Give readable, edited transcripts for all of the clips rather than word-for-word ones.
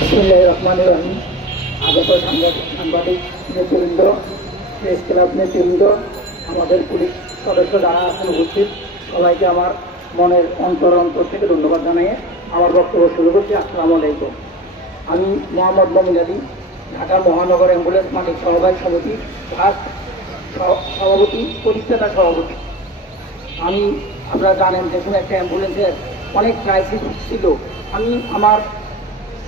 বিসমিল্লাহির রহমানির রহিম। আগত সাংবাদিক নেতৃবৃন্দ, প্রেস ক্লাব নেতৃবৃন্দ, আমাদের পুলিশ সদস্য যারা আছেন উপস্থিত, সবাইকে আমার মনের অন্তর থেকে ধন্যবাদ জানিয়ে আমার বক্তব্য শুরু করছি। আসসালামু আলাইকুম। আমি মোহাম্মদ মমিন আলী, ঢাকা মহানগর অ্যাম্বুলেন্স মালিক সমবায় সমিতি ফার্স্ট সভাপতি, প্রতিষ্ঠাতা সভাপতি। আপনারা জানেন যে কোনো একটা অ্যাম্বুলেন্সের অনেক ক্রাইসিস ছিল। আমি আমার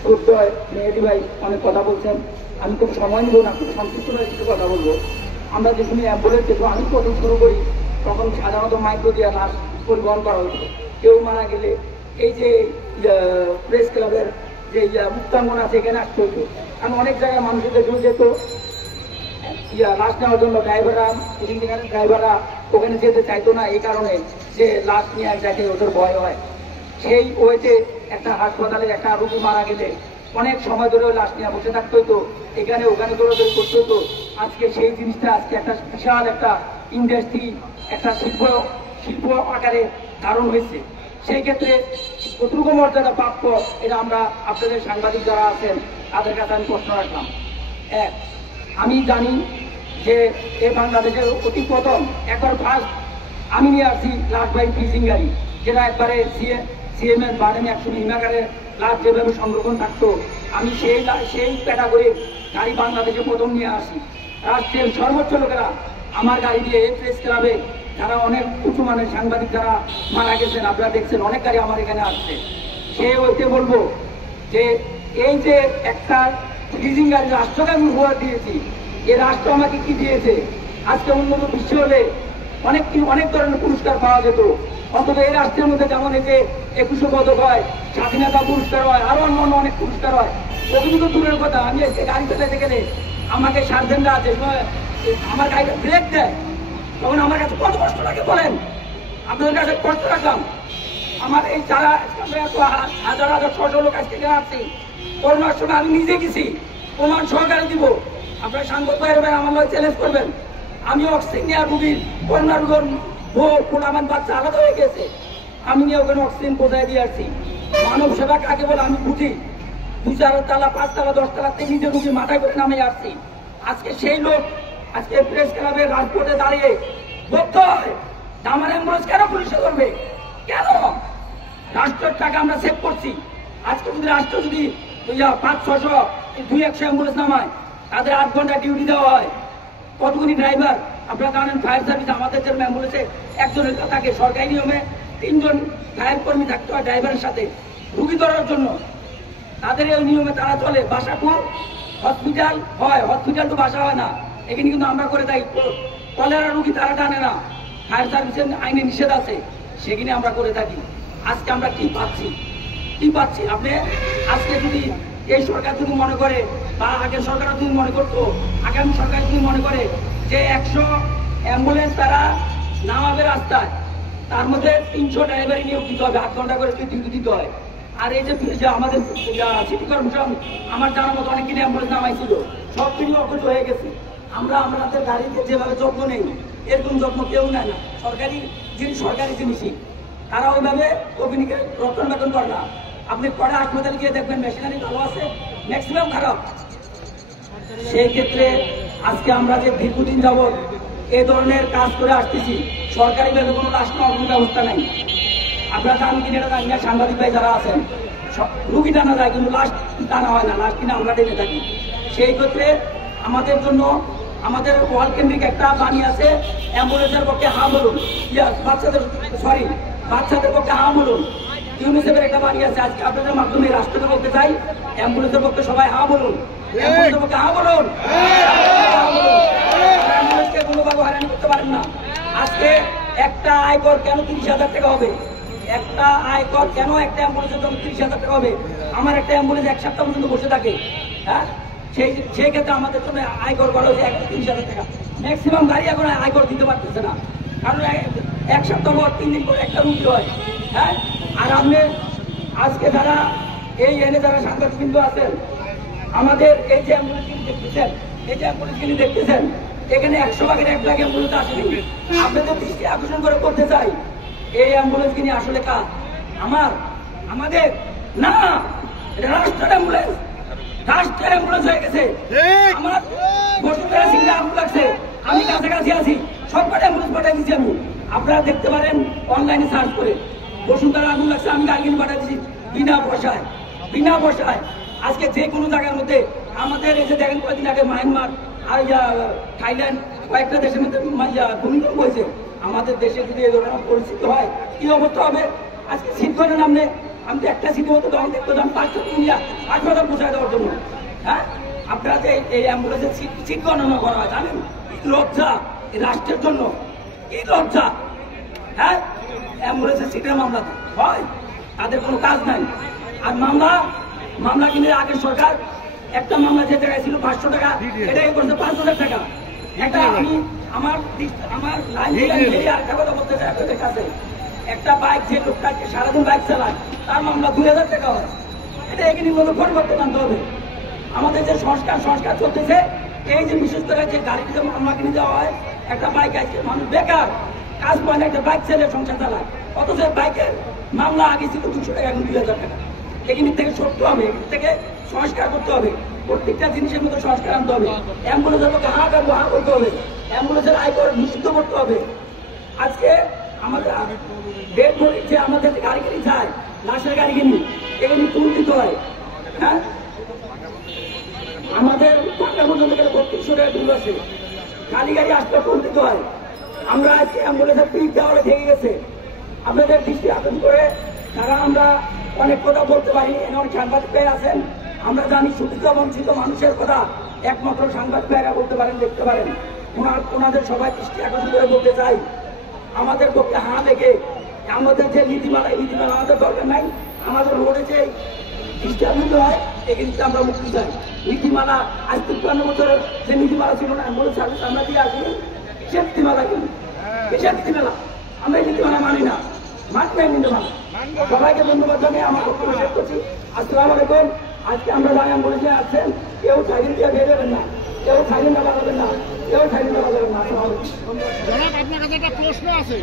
শ্রদ্ধেয় মেহেদি ভাই অনেক কথা বলছেন, আমি খুব সময় নেব না, খুব সংক্ষিপ্ত কিছু কথা বলবো। আমরা যে কোনো অ্যাম্বুলেন্স দেখবো, আমি প্রথম শুরু করি তখন সাধারণত মাইক্রো দিয়ে লাশ পরিবহন করা হতো। কেউ মারা গেলে এই যে প্রেস ক্লাবের যে মুক্তাঙ্গন আছে এখানে আসতে হতো। আমি অনেক জায়গায় মানুষের দেখুন যেত লাশ নেওয়ার জন্য ড্রাইভাররা ওখানে যেতে চাইতো না, এই কারণে যে লাশ নিয়ে এক জায়গায় ওদের ভয় হয়। সেই ওয়েতে একটা হাসপাতালে একটা রোগী মারা গেলে অনেক সময় ধরে লাশ নিয়ে বসে থাকতে হতো, এখানে ওখানে দৌড়াদৌড়ি করতে হতো। আজকে সেই জিনিসটা আজকে একটা বিশাল একটা ইন্ডাস্ট্রি, একটা শিল্প আকারে ধারণ হয়েছে। সেই ক্ষেত্রে কতটুকু মর্যাদা প্রাপ্য, এটা আমরা আপনাদের সাংবাদিক যারা আছেন তাদের কাছে আমি প্রশ্ন রাখলাম। এক, আমি জানি যে এই বাংলাদেশের অতি প্রথম একবার ফার্স্ট আমি নিয়ে আসছি লাশ বাই ফিশিং গাড়ি, যেটা একবারে সিএমএস বাড়েন 100 হিমাগারে লাশ যেভাবে সংরক্ষণ থাকতো, আমি সেই ক্যাটাগরির গাড়ি বাংলাদেশে প্রথম নিয়ে আসি। রাষ্ট্রের সর্বোচ্চ লোকেরা আমার গাড়ি দিয়ে এই প্রেস ক্লাবে যারা অনেক উঁচু মানের সাংবাদিক যারা মারা গেছেন, আপনারা দেখছেন অনেক গাড়ি আমার এখানে আসছে। সে ওইতে বলবো যে এই যে একটা ফিশিং গাড়ি রাষ্ট্রকে আমি উপহার দিয়েছি, এই রাষ্ট্র আমাকে কি দিয়েছে? আজকে উন্নত বিশ্ব হলে অনেক ধরনের পুরস্কার পাওয়া যেত, অন্তত এই রাষ্ট্রের মধ্যে যেমন এই যে 2100 পদক হয়, স্বাধীনতা পুরস্কার হয়, আরো অন্য অনেক পুরস্কার হয়। ওগুলো তো দূরের কথা, আমি গাড়ি চালাতে গেলে আমাকে সার্জেনরা আছে আমার গাড়িটা ব্রেক দেয়, তখন আমার কাছে কত কষ্ট লাগে বলেন? আপনাদের কাছে কষ্ট রাখলাম। আমার এই যারা হাজার হাজার 600 লোক আজকে আসছি, করোনার সময় আমি নিজে গেছি, প্রমাণ সহকারে দিব। আপনারা সাংবাদিক ভাইরা আমার চ্যালেঞ্জ করবেন। আমি অক্সিজেন নেওয়ার রুগীর করোনা রোগের আমার বাচ্চা আলাদা হয়ে গেছে, আমি নিয়ে ওখানে অক্সিজেন কোথায় দিয়ে আসছি। মানব সেবা কাকে বলে আমি বুঝি। 2-4 তলা 5 তলা 10 তলাতে নিজে রুগী মাথায় করে নামে আসছি। আজকে সেই লোক আজকে প্রেস ক্লাবের রাজপথে দাঁড়িয়ে বলতে হয় আমার অ্যাম্বুলেন্স কেন পুলিশে করবে? কেন? রাষ্ট্রের টাকা আমরা সেভ করছি। আজকে যদি রাষ্ট্র যদি 500-600 200-100 অ্যাম্বুলেন্স নামায়, তাদের 8 ঘন্টা ডিউটি দেওয়া হয়, কতগুলি ড্রাইভার আপনারা জানেন। ফায়ার সার্ভিস আমাদের জন্য অ্যাম্বুলেন্সে একজনের থাকে, সরকারি নিয়মে 3 জন ফায়ার কর্মী থাকতে হয় ড্রাইভারের সাথে রুগী ধরার জন্য। তাদের এই নিয়মে তারা চলে। বাসা টু হসপিটাল হয়, হসপিটাল টু বাসা হয় না। এখানে কিন্তু আমরা করে থাকি। কলেরা রুগী তারা টানে না, ফায়ার সার্ভিসের আইনে নিষেধ আছে, সেখানে আমরা করে থাকি। আজকে আমরা কি পাচ্ছি? আপনি আজকে যদি এই সরকার যদি মনে করে, বা আগের সরকার যদি মনে করতো, আগামী সরকার যদি মনে করে যে 100 অ্যাম্বুলেন্স তারা নামাবে রাস্তায়, তার মধ্যে 300 ড্রাইভারই নিয়োগ দিতে হবে, 8 ঘন্টা করে ডিউটি দিতে হয়। আর এই যে আমাদের সিটি কর্পোরেশন আমার জানার মতো অনেক কিনে অ্যাম্বুলেন্স নামাইছিল, সব কিছু অকেজ হয়ে গেছে। আমরা আমাদের গাড়িতে যেভাবে যত্ন নেই, এরকম যত্ন কেউ নেয় না। সরকারি জিনিসই তারা ওইভাবে অভিনীকে রক্ষণাবেক্ষণ করে না। আপনি পরে হাসপাতালে গিয়ে দেখবেন মেশিনারি ভালো আছে, ম্যাক্সিমাম খারাপ। সেই ক্ষেত্রে আজকে আমরা যে দীর্ঘদিন যাবৎ এ ধরনের কাজ করে আসতেছি, সরকারিভাবে কোনো লাশ নেওয়ার কোনো ব্যবস্থা নেই। আপনারা জানেন কিনা এটা জানি না, সাংবাদিক ভাই যারা আছেন, রুগী টানা যায় কিন্তু লাশ টানা হয় না, লাশ কিনা আমরা টেনে থাকি। সেই ক্ষেত্রে আমাদের জন্য আমাদের ওয়াল কেন্দ্রিক একটা বাণী আছে, অ্যাম্বুলেন্সের পক্ষে হা বলুন, বাচ্চাদের পক্ষে হা বলুন। ইউনিসেফের একটা বাণী আছে। আজকে আপনাদের মাধ্যমে রাষ্ট্রকে বলতে চাই, অ্যাম্বুলেন্সের পক্ষে সবাই হা বলুন, অ্যাম্বুলেন্সের পক্ষে হা বলুন। অ্যাম্বুলেন্সকে কোনোভাবে হয়রানি করতে পারেন না। আজকে একটা আয়কর কেন 30,000 টাকা হবে? একটা আয়কর কেন একটা অ্যাম্বুলেন্সের জন্য 30,000 টাকা হবে? আমার একটা অ্যাম্বুলেন্স 1 সপ্তাহ পর্যন্ত বসে থাকে। হ্যাঁ, সেই ক্ষেত্রে আমাদের জন্য আয়কর করা হয়েছে 30,000 টাকা। ম্যাক্সিমাম গাড়ি এখন আয়কর দিতে পারতেছে না, কারণ 1 সপ্তাহ পর 3 দিন করে একটা রুগী হয়। হ্যাঁ, আর আপনি আজকে যারা যারা সাংবাদিকবৃন্দ আছেন, আমাদের এই যে অ্যাম্বুলেন্সগুলি দেখতেছেন, এখানে 100 ভাগের 1 লাখ অ্যাম্বুলেন্স আসেনি। আপনাদের দৃষ্টি আকর্ষণ করে করতে চাই, এই অ্যাম্বুলেন্স কিনে আসলে কাজ আমাদের না, এটা রাষ্ট্রের অ্যাম্বুলেন্স। রাষ্ট্রের অ্যাম্বুলেন্স হয়ে গেছে। আমার বসুন্ধরা সিংহে আগুন লাগছে, আমি কাছাকাছি আছি, সবকটা অ্যাম্বুলেন্স পাঠিয়ে দিচ্ছি আমি। আপনারা দেখতে পারেন অনলাইনে সার্চ করে, বসুন্ধরা আগুন লাগছে, আমি গাড়ি কিনে পাঠিয়ে দিচ্ছি বিনা পয়সায়, বিনা পয়সায়। আজকে যে কোনো জায়গার মধ্যে আমাদের এই যে দেখেন কয়েকদিন আগে মায়ানমার আর থাইল্যান্ড কয়েকটা দেশের মধ্যে ভূমিকম্প হয়েছে। আমাদের দেশে যদি এই ধরনের পরিস্থিতি হয় কি অবস্থা হবে? আজকে সিট করে নামলে আমি তো একটা সিটের মতো তখন দেখতে যান 5টা ইন্ডিয়া হাসপাতাল পৌঁছায় দেওয়ার জন্য। হ্যাঁ, আপনারা যে এই অ্যাম্বুলেন্সের সিট গণনা করা হয় জানেন? লজ্জা এই রাষ্ট্রের জন্য, এই লজ্জা। হ্যাঁ, অ্যাম্বুলেন্সের সিটের মামলা হয়, তাদের কোনো কাজ নাই। আর মামলা কিনে আগের সরকার একটা মামলা যে জায়গায় ছিল 500 টাকা, এটাকে করছে 5,000 টাকা। একটা আমি আমার লাইন আরেকটা কথা বলতে চাই আপনাদের কাছে, একটা বাইক যে লোকটাকে সারাদিন বাইক চালায় তার মামলা 2,000 টাকা হয়। এটা এখানে মতো পরিবর্তন আনতে হবে। আমাদের যে সংস্কার চলতেছে, এই যে বিশেষ করে যে গাড়িতে মামলা কিনে দেওয়া হয়, একটা বাইক আছে মানুষ বেকার কাজ পায় না, একটা বাইক ছেলে সংসার চালায়, অথচ বাইকের মামলা আগে ছিল 200 টাকা, এখন 2,000 টাকা। এখান থেকে সরতে হবে, এখান থেকে সংস্কার করতে হবে, প্রত্যেকটা জিনিসের মধ্যে সংস্কার আনতে হবে। অ্যাম্বুলেন্সের মধ্যে হাহাকার বহা করতে হবে, অ্যাম্বুলেন্সের আয়কর নিষিদ্ধ করতে হবে। আজকে আমাদের ডেড বডি যে আমাদের গাড়ি যায়, লাশের গাড়ি কিনি, এখানে টুল দিতে হয়। হ্যাঁ, আমাদের টাকা পর্যন্ত 3200 টাকা টুল আছে, খালি গাড়ি আসলে টুল দিতে হয়। আমরা আজকে অ্যাম্বুলেন্সের পিঠ দেওয়ালে থেকে গেছে। আপনাদের দৃষ্টি আকর্ষণ করে তারা আমরা অনেক কথা বলতে পারি, এমন সাংবাদিক ভাই আছেন, আমরা জানি শোষিত বঞ্চিত মানুষের কথা একমাত্র সাংবাদিক ভাইরা বলতে পারেন, দেখতে পারেন। ওনাদের সবাই দৃষ্টি আকর্ষণ করে বলতে চাই, আমাদের পক্ষে হাঁ লেগে আমাদের যে নীতিমালা, এই নীতিমালা আমাদের দরকার নাই। আমাদের রোডে যে দৃষ্টি হয়, এই জিনিসটা আমরা মুক্তি চাই। নীতিমালা আজ 53 বছরের যে নীতিমালা ছিল না, অ্যাম্বুলেন্স সার্ভিস আমরা দিয়ে আসি, কিসের নীতিমালা কিন্তু কিসের নীতিমালা? আমরা এই নীতিমালা মানি না, মানবেন নীতিমালা। সবাইকে ধন্যবাদ জানিয়ে আমার বক্তব্য শেষ করছি। আসসালামু আলাইকুম। আজকে আমরা যাই অ্যাম্বুলেন্সে আসছেন, কেউ সাইকেল দিয়ে বের হবেন না, কেউ সাইকেল না বাজাবেন না, কেউ সাইকেল না বাজাবেন না। আপনার কাছে একটা প্রশ্ন আছে।